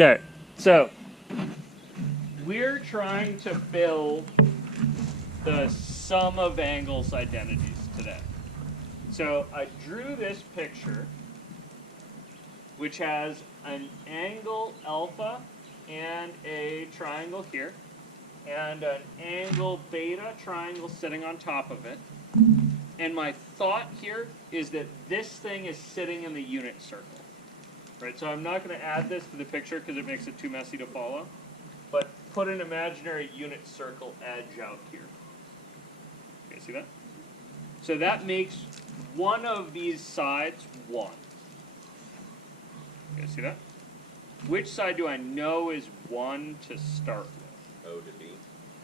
Okay, so we're trying to build the sum of angles identities today. So I drew this picture, which has an angle alpha and a triangle here, and an angle beta triangle sitting on top of it. And my thought here is that this thing is sitting in the unit circle. Right, so I'm not going to add this to the picture because it makes it too messy to follow, but put an imaginary unit circle edge out here. Okay, see that? So that makes one of these sides 1. Okay, see that? Which side do I know is 1 to start with? O to B.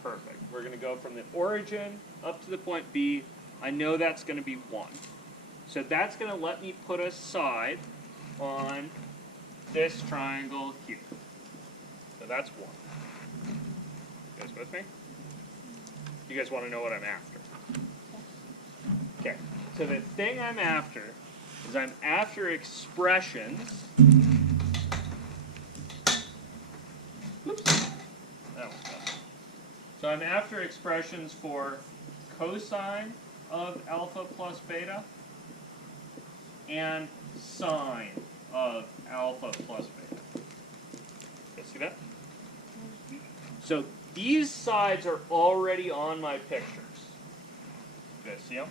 Perfect. We're going to go from the origin up to the point B. I know that's going to be 1. So that's going to let me put a side on this triangle here. So that's 1. You guys with me? You guys want to know what I'm after? Okay. So the thing I'm after is I'm after expressions. Oops. That was bad. So I'm after expressions for cosine of alpha plus beta and sine of alpha plus beta. Okay, see that? So these sides are already on my pictures. You guys see them?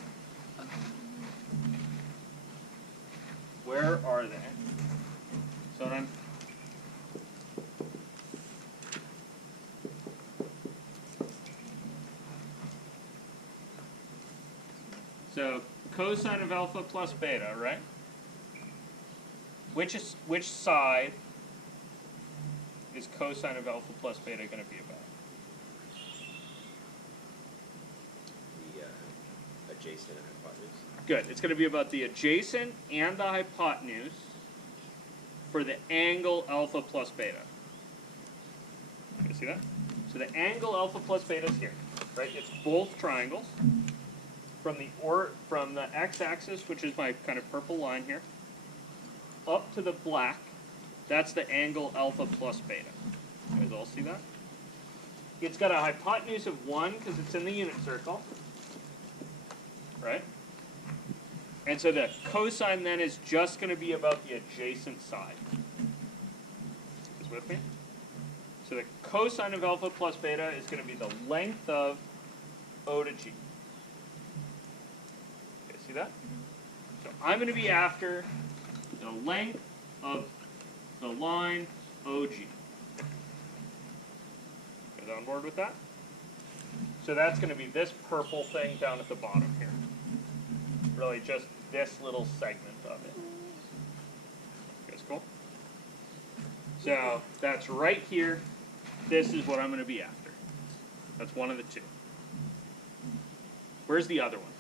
Where are they? So I'm so cosine of alpha plus beta, right? Which side is cosine of alpha plus beta going to be about? The adjacent and hypotenuse. Good. It's going to be about the adjacent and the hypotenuse for the angle alpha plus beta. You see that? So the angle alpha plus beta is here, right? It's both triangles. From the x-axis, which is my kind of purple line here, up to the black, that's the angle alpha plus beta. You guys all see that? It's got a hypotenuse of 1 because it's in the unit circle, right? And so the cosine then is just going to be about the adjacent side. Is with me? So the cosine of alpha plus beta is going to be the length of O to G. Okay, see that? So I'm going to be after the length of the line OG. You guys on board with that? So that's going to be this purple thing down at the bottom here. Really just this little segment of it. You guys cool? So that's right here. This is what I'm going to be after. That's one of the two. Where's the other one?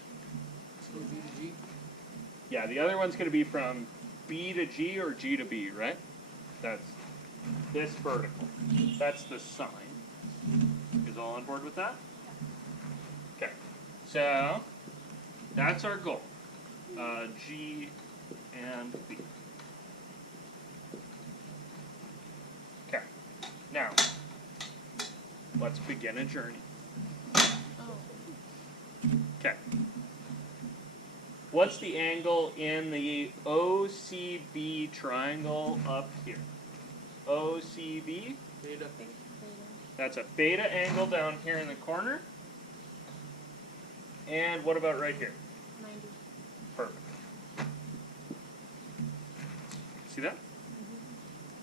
Yeah, the other one's going to be from B to G or G to B, right? That's this vertical. That's the sine. Is all on board with that? Okay. So that's our goal. G and B. Okay. Now, let's begin a journey. Okay. What's the angle in the OCB triangle up here? OCB? Beta. That's a beta angle down here in the corner. And what about right here? 90. Perfect. See that?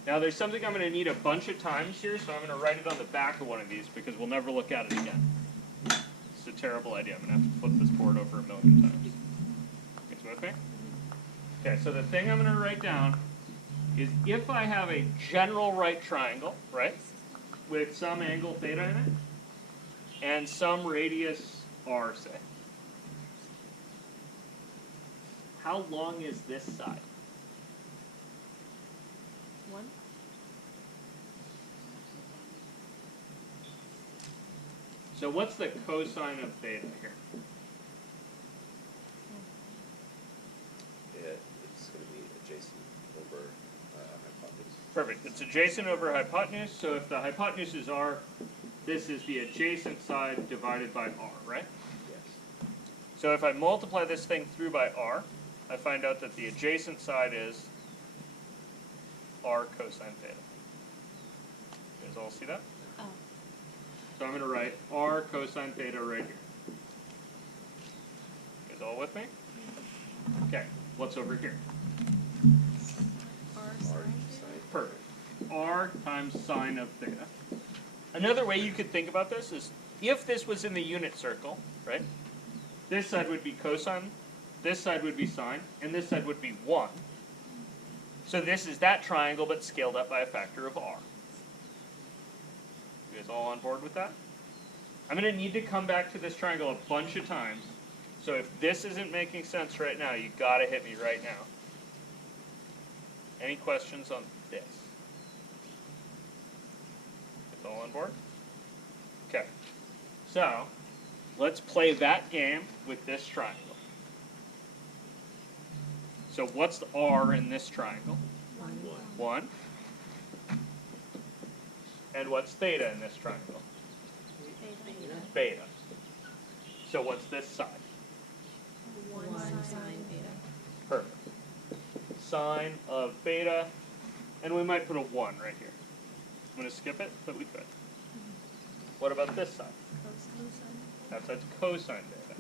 Now there's something I'm going to need a bunch of times here, so I'm going to write it on the back of one of these because we'll never look at it again. It's a terrible idea. I'm going to have to flip this board over a million times. It's with me? Okay, so the thing I'm going to write down is if I have a general right triangle, right, with some angle theta in it, and some radius r, say, how long is this side? 1. So what's the cosine of theta here? It's going to be adjacent over hypotenuse. Perfect. Perfect. It's adjacent over hypotenuse, so if the hypotenuse is r, this is the adjacent side divided by r, right? Yes. So if I multiply this thing through by r, I find out that the adjacent side is r cosine theta. You guys all see that? Oh. So I'm going to write r cosine theta right here. You guys all with me? Okay, what's over here? R R sine. Perfect. R times sine of theta. Another way you could think about this is if this was in the unit circle, right? This side would be cosine, this side would be sine, and this side would be 1. So this is that triangle but scaled up by a factor of r. You guys all on board with that? I'm going to need to come back to this triangle a bunch of times. So if this isn't making sense right now, you got to hit me right now. Any questions on this? It's all on board? Okay. So, let's play that game with this triangle. So what's the r in this triangle? 1. And what's theta in this triangle? Beta. So what's this side? 1 sine beta. Perfect. Sine of beta, and we might put a 1 right here. I'm going to skip it, but we could. What about this side? That side's cosine beta.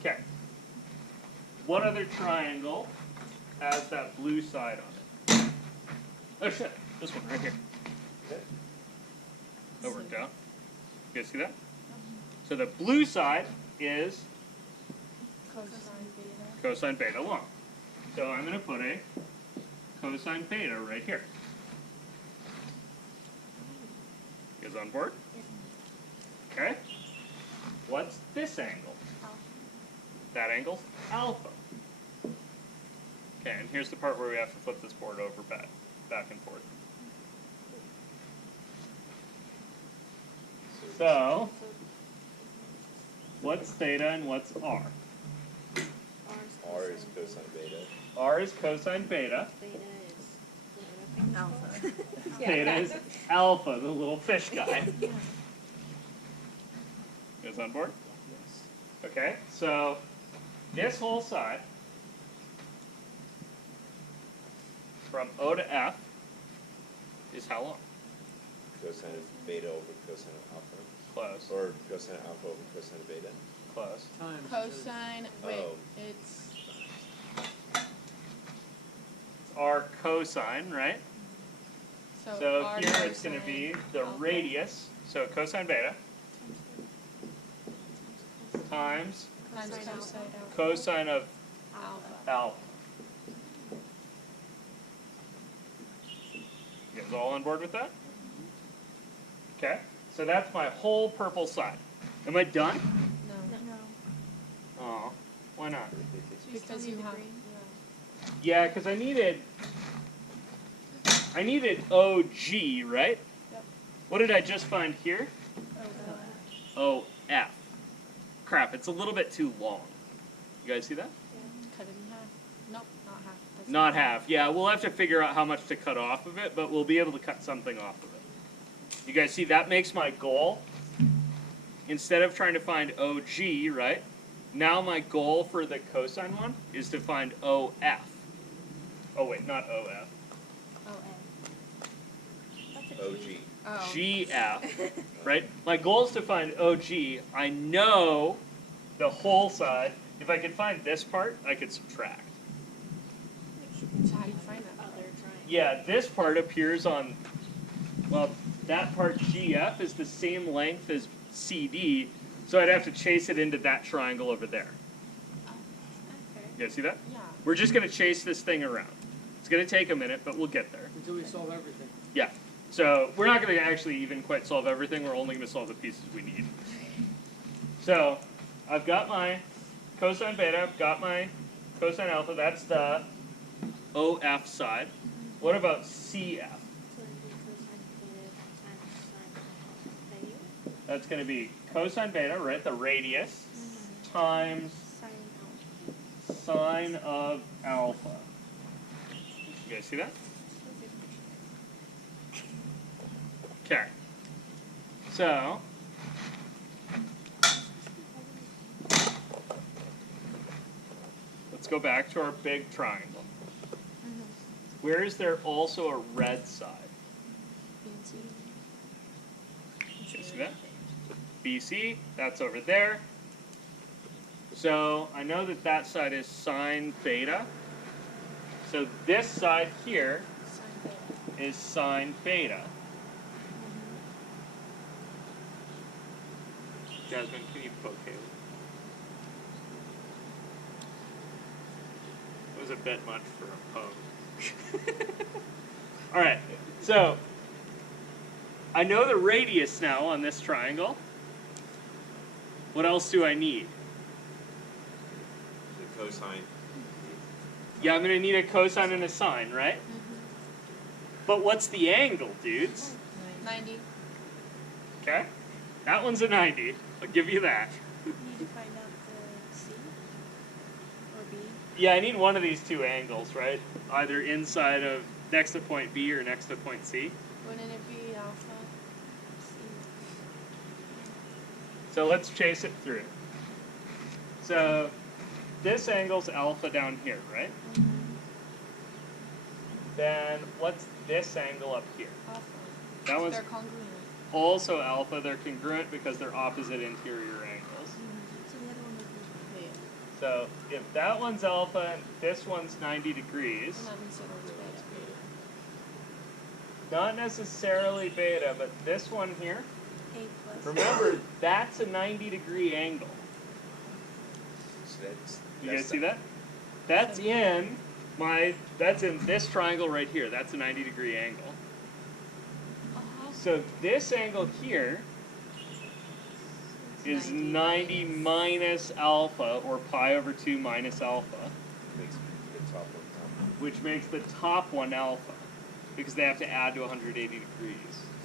Okay. What other triangle has that blue side on it? Oh shit, this one right here. That worked out. You guys see that? So the blue side is cosine beta long. So I'm going to put a cosine beta right here. You guys on board? Okay. What's this angle? That angle's alpha. Okay, and here's the part where we have to flip this board over back and forth. So, what's theta and what's r? R is cosine beta. R is cosine beta. Alpha. Theta is alpha, the little fish guy. You guys on board? Yes. Okay, so this whole side from O to F is how long? Cosine of beta over cosine of alpha. Close. Or cosine of alpha over cosine of beta. Close. Cosine, wait, Oh. it's, It's R cosine, right? So R here it's going to cosine be the alpha. radius, so cosine beta, times Times cosine cosine of alpha. alpha. You guys all on board with that? Okay, so that's my whole purple side. Am I done? No, Oh, why not? because you have, Yeah, because I needed OG, right? Yep. What did I just find here? OF. Crap, it's a little bit too long. You guys see that? cut it in half. Nope, not half. That's Not half. Yeah, we'll have to figure out how much to cut off of it, but we'll be able to cut something off of it. You guys see, that makes my goal. Instead of trying to find OG, right? Now my goal for the cosine one is to find OF. Oh wait, not OF. OG. Oh. GF, right? My goal is to find OG. I know the whole side. If I could find this part, I could subtract. So how do you find that? Yeah, this part appears on, well, that part GF is the same length as CD, so I'd have to chase it into that triangle over there. You guys see that? Yeah. We're just going to chase this thing around. It's going to take a minute, but we'll get there. Until we solve everything. Yeah. So we're not going to actually even quite solve everything. We're only going to solve the pieces we need. So I've got my cosine beta. I've got my cosine alpha. That's the OF side. What about CF? That's going to be cosine beta, right? The radius times sine of alpha. You guys see that? Okay. So, let's go back to our big triangle. Where is there also a red side? BC. Okay, see that? BC, that's over there. So I know that that side is sine theta. So this side here Sine theta. is sine theta. Jasmine, can you poke Haley? It was a bit much for a poke. Alright, so I know the radius now on this triangle. What else do I need? The cosine. Yeah, I'm going to need a cosine and a sine, right? But what's the angle, dudes? 90. Okay? That one's a 90. I'll give you that. You need to find out the C or B. Yeah, I need one of these two angles, right? Either inside of next to point B or next to point C. Wouldn't it be alpha? C. So let's chase it through. So this angle's alpha down here, right? Then what's this angle up here? Alpha. That one's They're congruent. also alpha. They're congruent because they're opposite interior angles. So the other one would be Yeah. So if that one's alpha and this one's 90 degrees, And that means it's beta. not necessarily beta, but this one here, A plus. remember, that's a 90-degree angle. So You guys see that? That's in this triangle right here. That's a 90-degree angle. So this angle here is 90 minus alpha, or pi over 2 minus alpha, Makes the top one top. which makes the top one alpha, because they have to add to 180 degrees,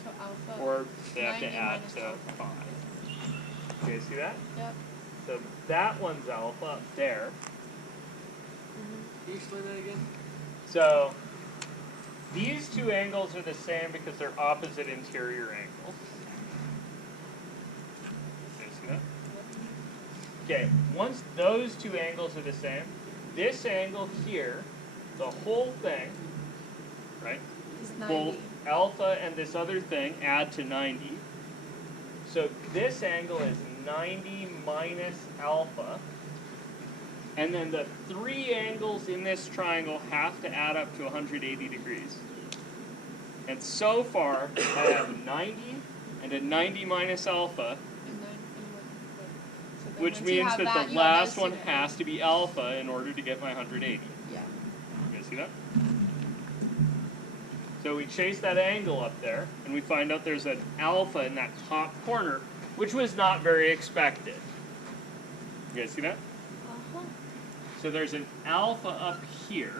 So alpha. or they have to 90 add minus to alpha. 5. You guys see that? Yep. So that one's alpha up there. Can you explain that again? So these two angles are the same because they're opposite interior angles. You guys see that? Okay, once those two angles are the same, this angle here, the whole thing, right? It's 90. Both alpha and this other thing add to 90. So this angle is 90 minus alpha. And then the three angles in this triangle have to add up to 180 degrees. And so far, I have 90 and a 90 minus alpha, And then, so then which once you means have that the you last have one this, has to be alpha in order to get my 180. Yeah. You guys see that? So we chase that angle up there, and we find out there's an alpha in that top corner, which was not very expected. You guys see that? Uh-huh. So there's an alpha up here.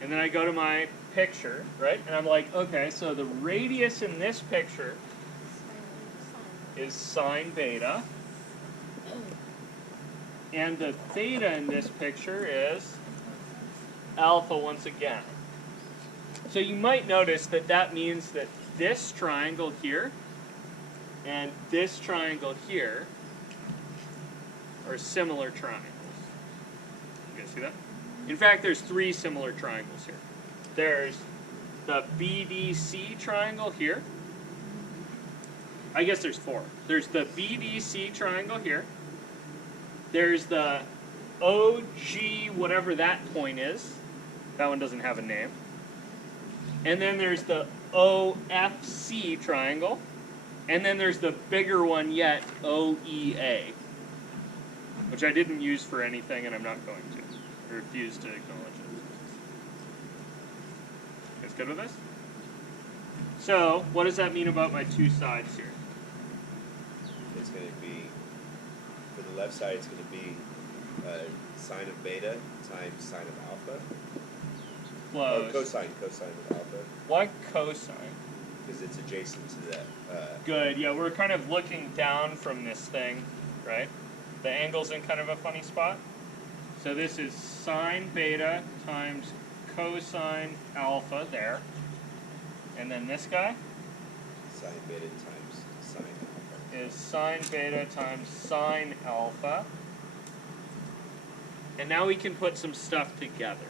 And then I go to my picture, right? And I'm like, okay, so the radius in this picture is sine beta. And the theta in this picture is alpha once again. So you might notice that that means that this triangle here and this triangle here are similar triangles. You guys see that? In fact, there's three similar triangles here. There's the BDC triangle here. I guess there's four. There's the BDC triangle here. There's the OG, whatever that point is. That one doesn't have a name. And then there's the OFC triangle. And then there's the bigger one yet, OEA, which I didn't use for anything and I'm not going to. I refuse to acknowledge it. You guys good with this? So, what does that mean about my two sides here? It's going to be, for the left side, it's going to be sine of beta times sine of alpha. Close. Oh, cosine of alpha, Why cosine? because it's adjacent to that. Good, yeah, we're kind of looking down from this thing, right? The angle's in kind of a funny spot. So this is sine beta times cosine alpha there. And then this guy Sine beta times sine alpha. is sine beta times sine alpha. And now we can put some stuff together.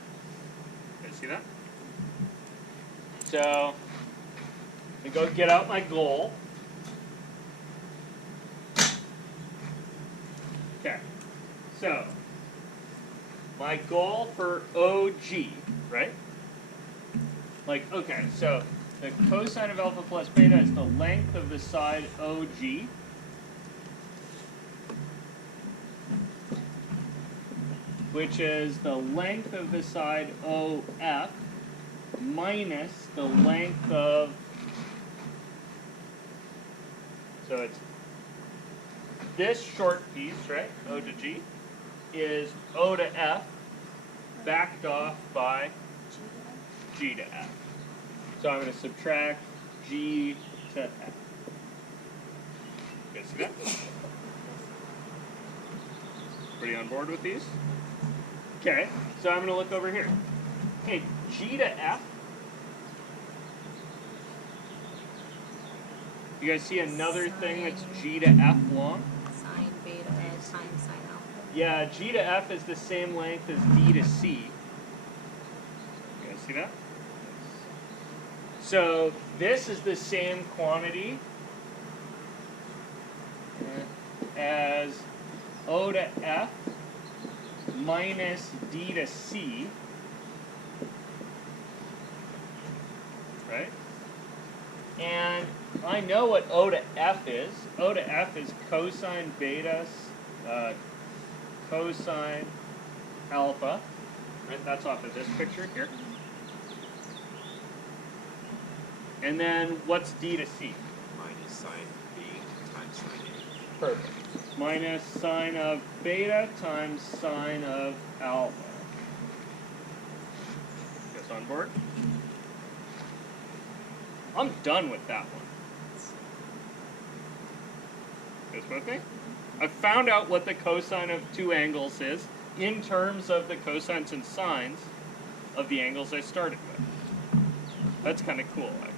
You guys see that? So, I go get out my goal. Okay, so my goal for OG, right? Like, okay, so the cosine of alpha plus beta is the length of the side OG. Which is the length of the side OF minus the length of, so it's this short piece, right, O to G, is O to F backed off by G to F. So I'm going to subtract G to F. You guys see that? Pretty on board with these? Okay, so I'm going to look over here. Okay, G to F. You guys see another thing that's G to F long? Sine beta times sine alpha. Yeah, G to F is the same length as D to C. You guys see that? So this is the same quantity as O to F minus D to C, right? And I know what O to F is. O to F is cosine beta, cosine alpha, right? That's off of this picture here. And then what's D to C? Minus sine B times sine A. Perfect. Minus sine of beta times sine of alpha. Guys on board? I'm done with that one. Guys with me? I found out what the cosine of two angles is in terms of the cosines and sines of the angles I started with. That's kind of cool, actually.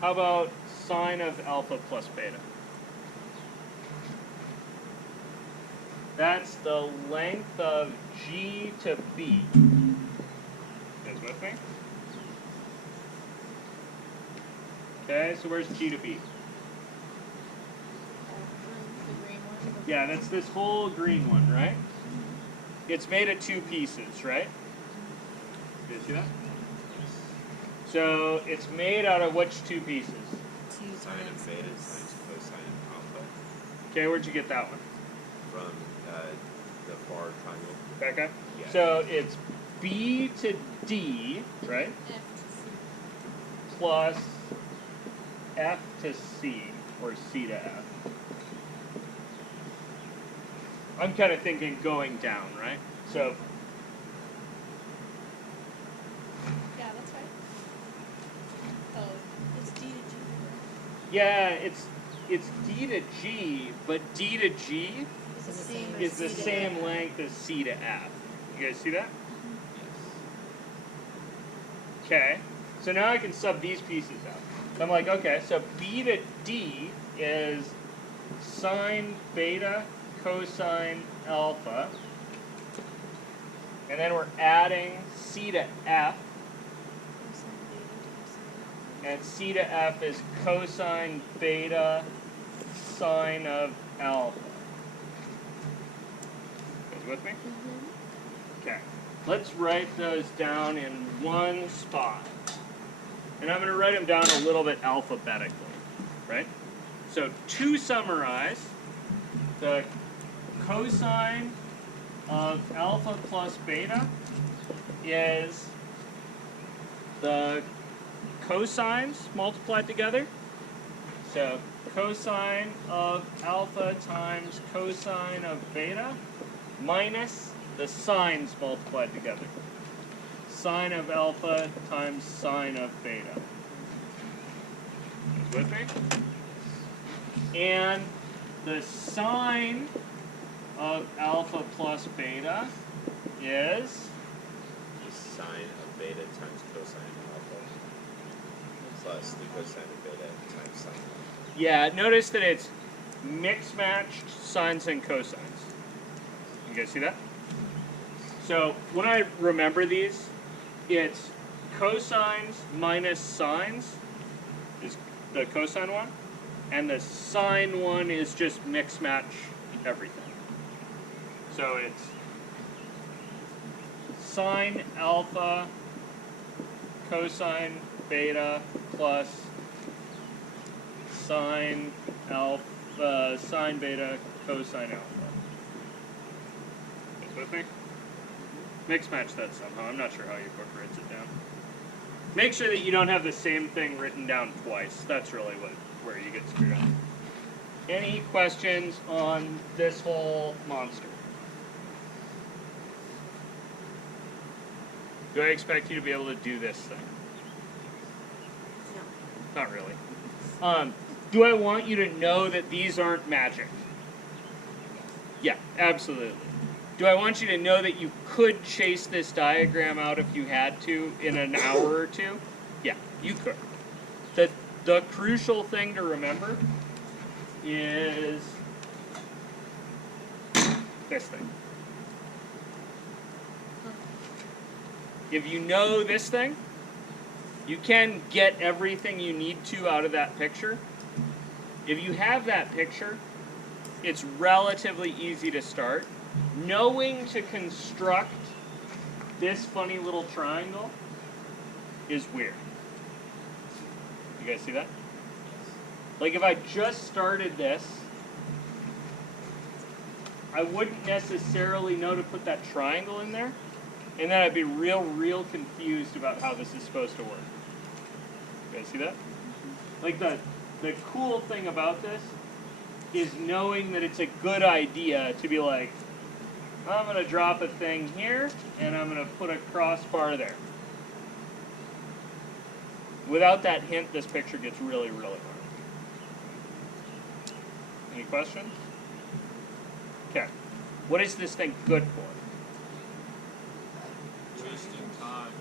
How about sine of alpha plus beta? That's the length of G to B. You guys with me? Okay, so where's G to B? The green one. Yeah, that's this whole green one, right? It's made of two pieces, right? Do you see that? So it's made out of which two pieces? Two Sine of times beta times cosine of alpha Okay, where'd you get that one? from the bar triangle. Becca? Yeah. So it's B to D, right? F to C. Plus F to C, or C to F. I'm kind of thinking going down, right? So Yeah, that's right. Oh, it's D to G. yeah, it's D to G, but D to G It's the same is as the C to same F. length as C to F. You guys see that? Okay, so now I can sub these pieces out. So I'm like, okay, so B to D is sine beta cosine alpha. And then we're adding C to F. Cosine beta times sine alpha. And C to F is cosine beta sine of alpha. You guys with me? Okay. Let's write those down in one spot. And I'm going to write them down a little bit alphabetically, right? So to summarize, the cosine of alpha plus beta is the cosines multiplied together. So cosine of alpha times cosine of beta minus the sines multiplied together. Sine of alpha times sine of beta. With me? And the sine of alpha plus beta is sine of beta times cosine of alpha plus the cosine of beta times sine of alpha. Yeah, notice that it's mix-matched sines and cosines. You guys see that? So when I remember these, it's cosines minus sines is the cosine one, and the sine one is just mix-match everything. So it's sine alpha cosine beta plus sine alpha sine beta cosine alpha. Guys with me? Mix match that somehow. I'm not sure how your book writes it down. Make sure that you don't have the same thing written down twice. That's really where you get screwed up. Any questions on this whole monster? Do I expect you to be able to do this thing? No. Not really. Do I want you to know that these aren't magic? Yeah, absolutely. Do I want you to know that you could chase this diagram out if you had to in an hour or two? Yeah, you could. The crucial thing to remember is this thing. If you know this thing, you can get everything you need to out of that picture. If you have that picture, it's relatively easy to start. Knowing to construct this funny little triangle is weird. You guys see that? Like if I just started this, I wouldn't necessarily know to put that triangle in there, and then I'd be real confused about how this is supposed to work. You guys see that? Like the cool thing about this is knowing that it's a good idea to be like, I'm going to drop a thing here, and I'm going to put a crossbar there. Without that hint, this picture gets really hard. Any questions? Okay. What is this thing good for? Wasting time.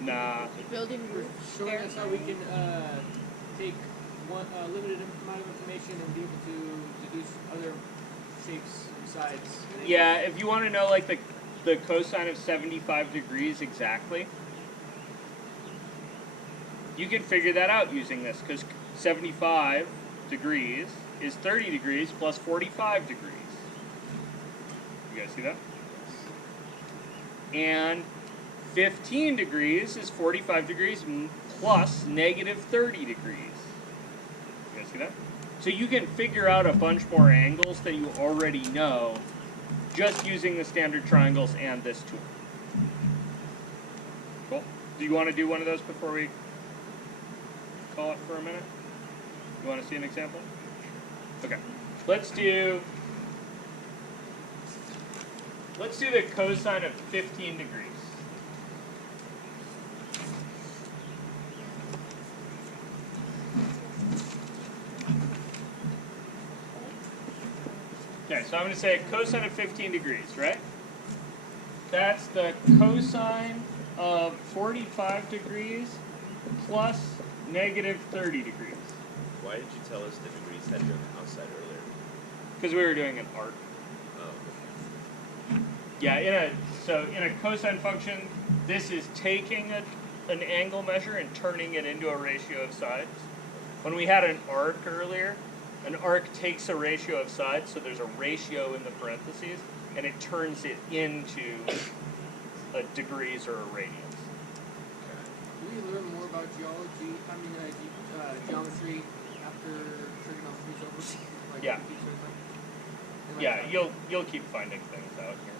Nah. Building roofs. Showing us how we can take one limited amount of information and be able to deduce other shapes and sides. Yeah, if you want to know like the cosine of 75 degrees exactly, you can figure that out using this, because 75 degrees is 30 degrees plus 45 degrees. You guys see that? And 15 degrees is 45 degrees plus negative 30 degrees. You guys see that? So you can figure out a bunch more angles than you already know just using the standard triangles and this tool. Cool. Do you want to do one of those before we call it for a minute? You want to see an example? Okay. Let's do the cosine of 15 degrees. Okay, so I'm going to say cosine of 15 degrees, right? That's the cosine of 45 degrees plus negative 30 degrees. Why did you tell us the degrees had to be on the outside earlier? Because we were doing an arc. Oh, Yeah, in a cosine function, this is taking an angle measure and turning it into a ratio of sides. When we had an arc earlier, an arc takes a ratio of sides, so there's a ratio in the parentheses, and it turns it into a degrees or a radians. Can we learn more about geology? Geometry after trigonometry's over? Like Yeah. computer science? And like, Yeah, you'll keep finding things out here.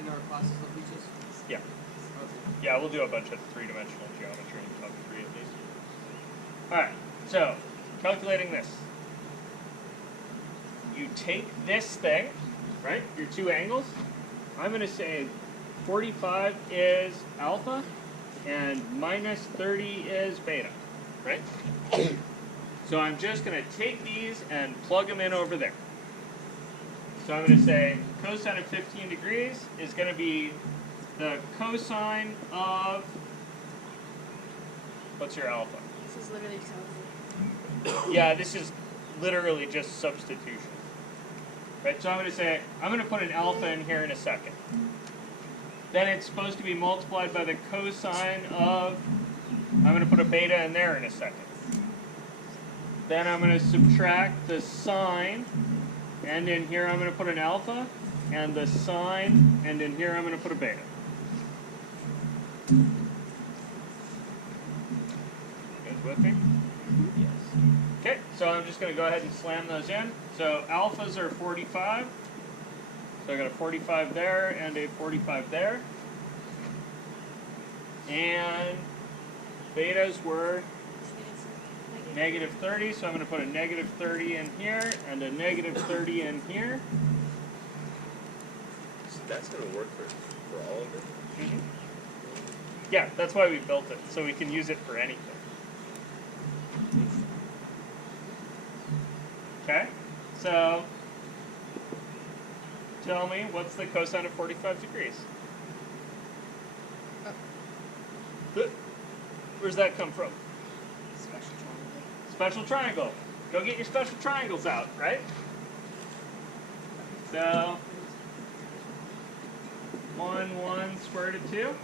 in our classes of features? Yeah. Okay. Yeah, we'll do a bunch of three-dimensional geometry in Top 3 at least. Alright, so, calculating this. You take this thing, right, your two angles. I'm going to say 45 is alpha, and minus 30 is beta, right? So I'm just going to take these and plug them in over there. So I'm going to say cosine of 15 degrees is going to be the cosine of, what's your alpha? This is literally so. Yeah, this is literally just substitution. Right, so I'm going to say, I'm going to put an alpha in here in a second. Then it's supposed to be multiplied by the cosine of, I'm going to put a beta in there in a second. Then I'm going to subtract the sine, and in here I'm going to put an alpha, and the sine, and in here I'm going to put a beta. You guys with me? Yes. Okay, so I'm just going to go ahead and slam those in. So alphas are 45. So I got a 45 there and a 45 there. And betas were negative 30, so I'm going to put a negative 30 in here and a negative 30 in here. So that's going to work for all of it? Mm-hmm. Yeah, that's why we built it, so we can use it for anything. Okay, so tell me, what's the cosine of 45 degrees? Where's that come from? Special triangle. Special triangle. Go get your special triangles out, right? So, 1 square root of 2?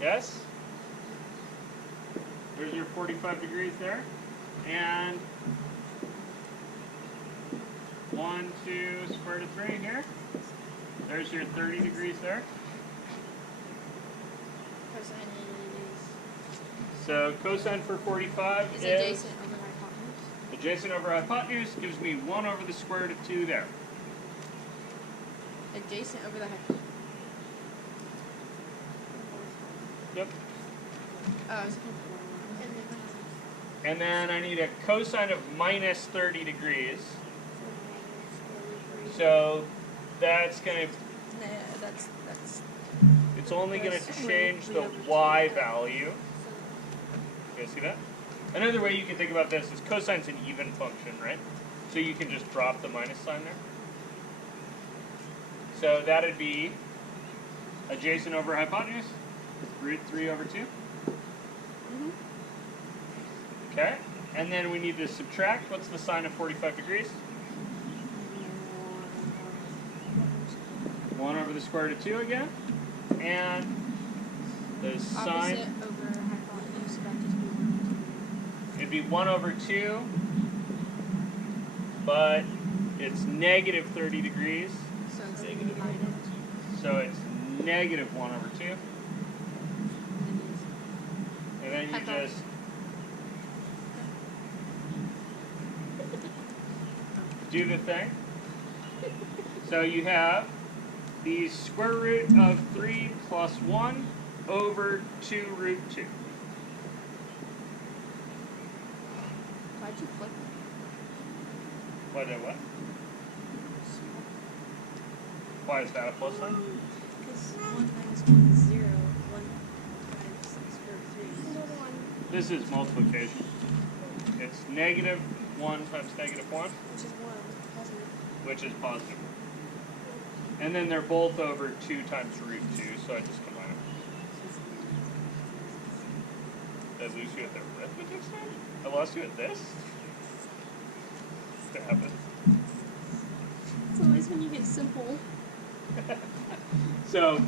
Yes? There's your 45 degrees there. And 1, 2 square root of 3 here. There's your 30 degrees there. Cosine So cosine for 45 is is adjacent over hypotenuse. adjacent over hypotenuse gives me 1 over the square root of 2 there. Adjacent over the hypotenuse. Yep. Oh, I was looking for one. And then I need a cosine of minus 30 degrees. So that's going to, Nah, that's it's only going to That's change the way over y two. value. You guys see that? Another way you can think about this is cosine's an even function, right? So you can just drop the minus sign there. So that'd be adjacent over hypotenuse, root 3 over 2. Okay, and then we need to subtract. What's the sine of 45 degrees? 1 over the square root of 2 again. And the sine, opposite over hypotenuse. That just be 1. it'd be 1 over 2, but it's negative 30 degrees. So it's Negative minus. So it's negative 1 over 2. And then you Hypo. just do the thing. So you have the square root of 3 plus 1 over 2 root 2. Why'd you flip it? What did what? Why is that a plus sign? Because 1 minus 1 is 0. 1 times square root of 3. This is multiplication. It's negative 1 times negative 1, Which is 1. Positive. which is positive. And then they're both over 2 times root 2, so I just combine them. Did I lose you at the arithmetic side? I lost you at this? What happened? It's always when you get simple. So,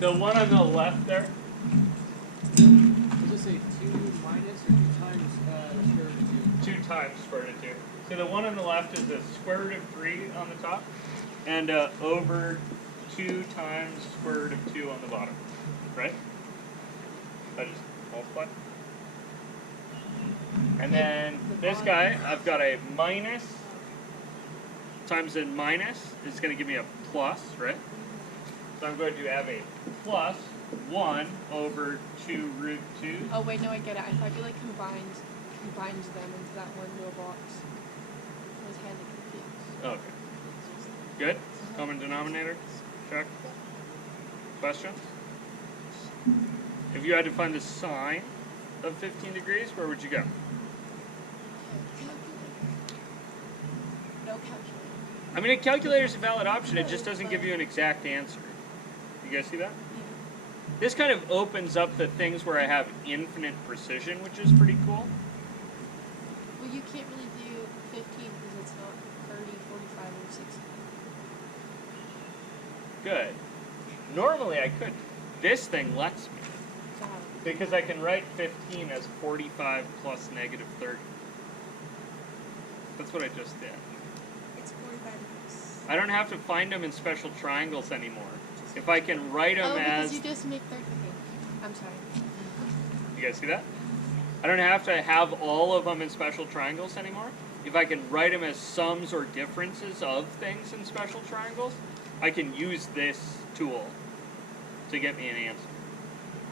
the one on the left there, Does it say 2 minus or 2 times square root of 2? 2 times square root of 2. So the one on the left is the square root of 3 on the top, and over 2 times square root of 2 on the bottom, right? I just multiply. And then this guy, I've got a minus times a minus is going to give me a plus, right? So I'm going to have a plus 1 over 2 root 2. Oh wait, no, I get it. I thought you like combined them into that one little box. I was kind of confused. Okay. Good? Common denominator? Check. Questions? If you had to find the sine of 15 degrees, where would you go? No calculator. I mean, a calculator is a valid option. It just doesn't give you an exact answer. You You guys see that? This kind of opens up the things where I have infinite precision, which is pretty cool. Well, you can't really do 15 because it's not 30, 45, or 60. Good. Normally I could. This thing lets me. So how? Because I can write 15 as 45 plus negative 30. That's what I just did. It's 45 minutes. I don't have to find them in special triangles anymore. If I can write them Oh, because as... you just make 30. Okay. I'm sorry. You guys see that? I don't have to have all of them in special triangles anymore. If I can write them as sums or differences of things in special triangles, I can use this tool to get me an answer.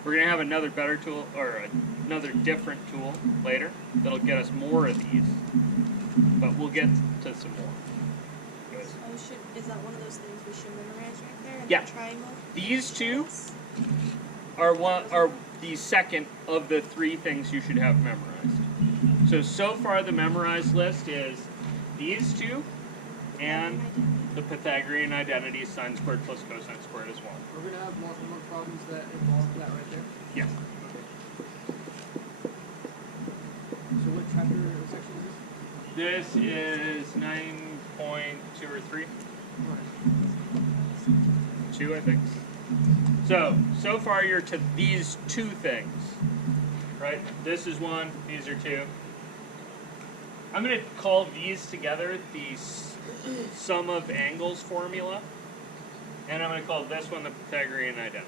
We're going to have another better tool, or another different tool later that'll get us more of these, but we'll get to some more. Good. Oh, is that one of those things we should memorize right there? In Yeah. The triangle? These two are the second of the three things you should have memorized. So far the memorized list is these two and the Pythagorean identity, sine squared plus cosine squared is 1. We're gonna have more problems that involve that right there. Yes. So what chapter or section is this? This is 9.2 or 3. Alright. 2, I think. So far you're to these two things, right? This is 1, these are 2. I'm going to call these together the sum of angles formula, and I'm going to call this one the Pythagorean identity.